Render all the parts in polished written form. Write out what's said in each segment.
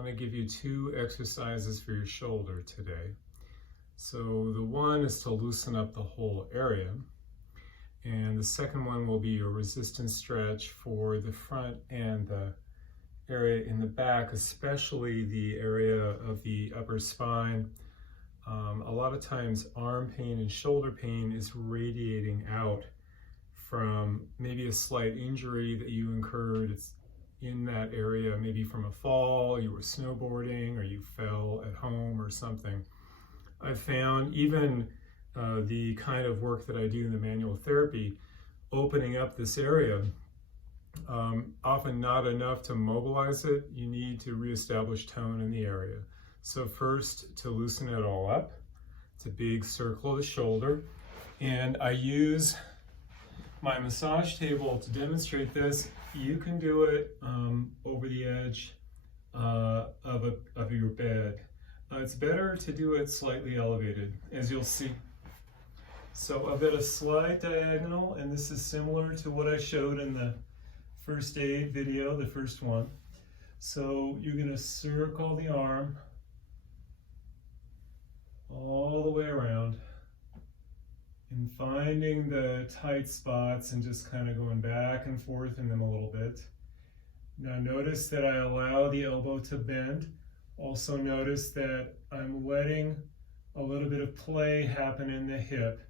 want to give you two exercises for your shoulder today. So the one is to loosen up the whole area, and the second one will be a resistance stretch for the front and the area in the back, especially the area of the upper spine. A lot of times arm pain and shoulder pain is radiating out from maybe a slight injury that you incurred. It's in that area, maybe from a fall, you were snowboarding, or you fell at home or something. I've found even the kind of work that I do in the manual therapy, opening up this area, often not enough to mobilize it. You need to reestablish tone in the area. So first, to loosen it all up, it's a big circle of the shoulder, and I use my massage table to demonstrate this. You can do it over the edge of your bed. It's better to do it slightly elevated, as you'll see. So I've got a slight diagonal, and this is similar to what I showed in the first aid video, the first one. So you're going to circle the arm all the way around and finding the tight spots and just kind of going back and forth in them a little bit. Now notice that I allow the elbow to bend. Also notice that I'm letting a little bit of play happen in the hip.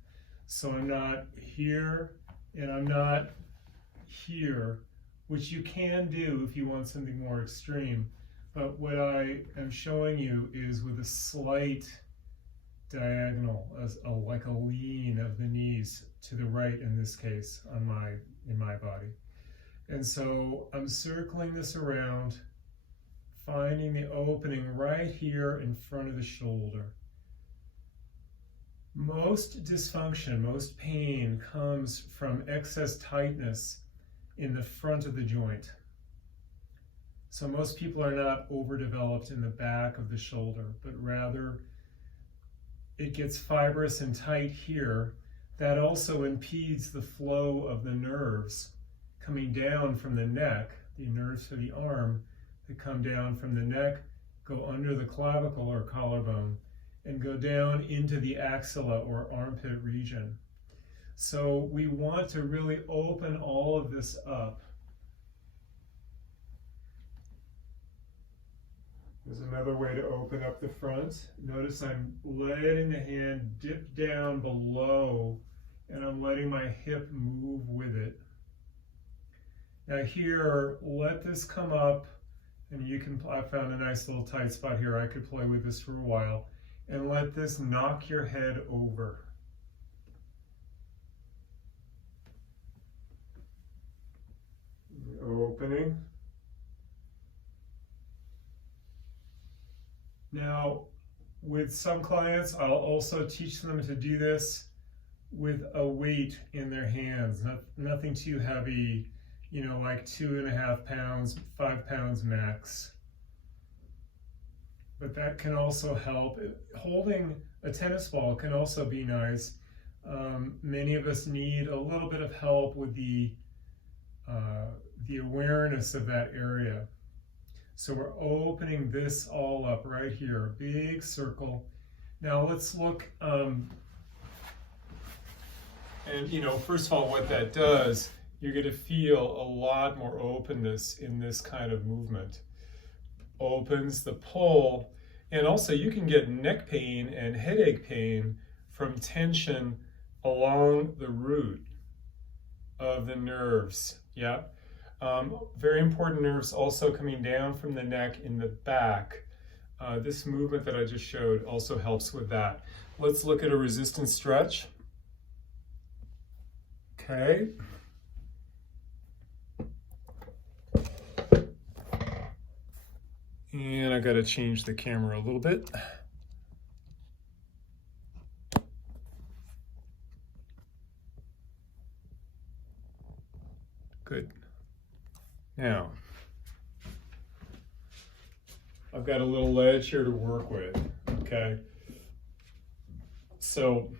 So I'm not here and I'm not here, which you can do if you want something more extreme. But what I am showing you is with a slight diagonal, like a lean of the knees to the right in this case in my body. And so I'm circling this around, finding the opening right here in front of the shoulder. Most dysfunction, most pain comes from excess tightness in the front of the joint. So most people are not overdeveloped in the back of the shoulder, but rather it gets fibrous and tight here. That also impedes the flow of the nerves coming down from the neck, the nerves for the arm that come down from the neck, go under the clavicle or collarbone, and go down into the axilla or armpit region. So we want to really open all of this up. There's another way to open up the front. Notice I'm letting the hand dip down below, and I'm letting my hip move with it. Now here, let this come up, and I found a nice little tight spot here. I could play with this for a while, and let this knock your head over. Opening. Now, with some clients, I'll also teach them to do this with a weight in their hands, nothing too heavy, you know, like 2.5 pounds, 5 pounds max. But that can also help. Holding a tennis ball can also be nice. Many of us need a little bit of help with the awareness of that area. So we're opening this all up right here, big circle. Now let's look, and you know, first of all, what that does, you're going to feel a lot more openness in this kind of movement. Opens the pull, and also you can get neck pain and headache pain from tension along the root of the nerves. Yeah. Very important nerves also coming down from the neck in the back. This movement that I just showed also helps with that. Let's look at a resistance stretch. Okay. And I got to change the camera a little bit. Good. Now, I've got a little ledge here to work with, okay? So,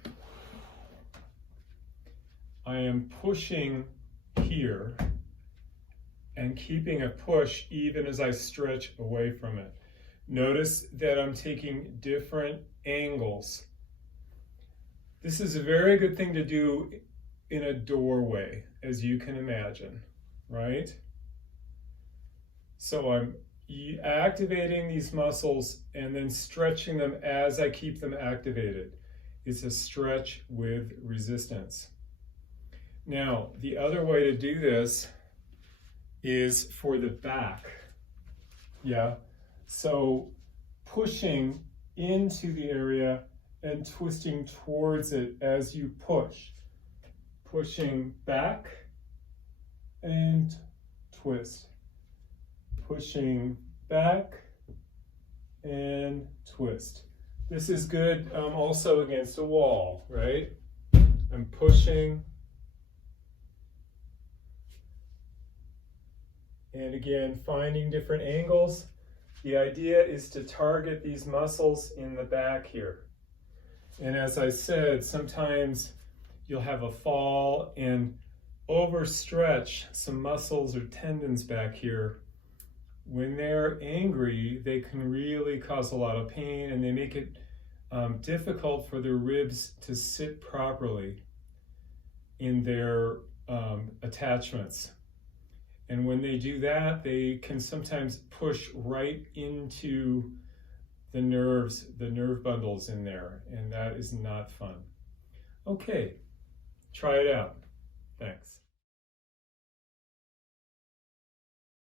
I am pushing here and keeping a push even as I stretch away from it. Notice that I'm taking different angles. This is a very good thing to do in a doorway, as you can imagine, right? So I'm activating these muscles and then stretching them as I keep them activated. It's a stretch with resistance. Now, the other way to do this is for the back. Yeah, so pushing into the area and twisting towards it as you push. Pushing back and twist. Pushing back and twist. This is good also against a wall, right? I'm pushing. And again, finding different angles. The idea is to target these muscles in the back here. And as I said, sometimes you'll have a fall and overstretch some muscles or tendons back here. When they're angry, they can really cause a lot of pain, and they make it difficult for their ribs to sit properly in their attachments. And when they do that, they can sometimes push right into the nerves, the nerve bundles in there, and that is not fun. Okay, try it out. Thanks.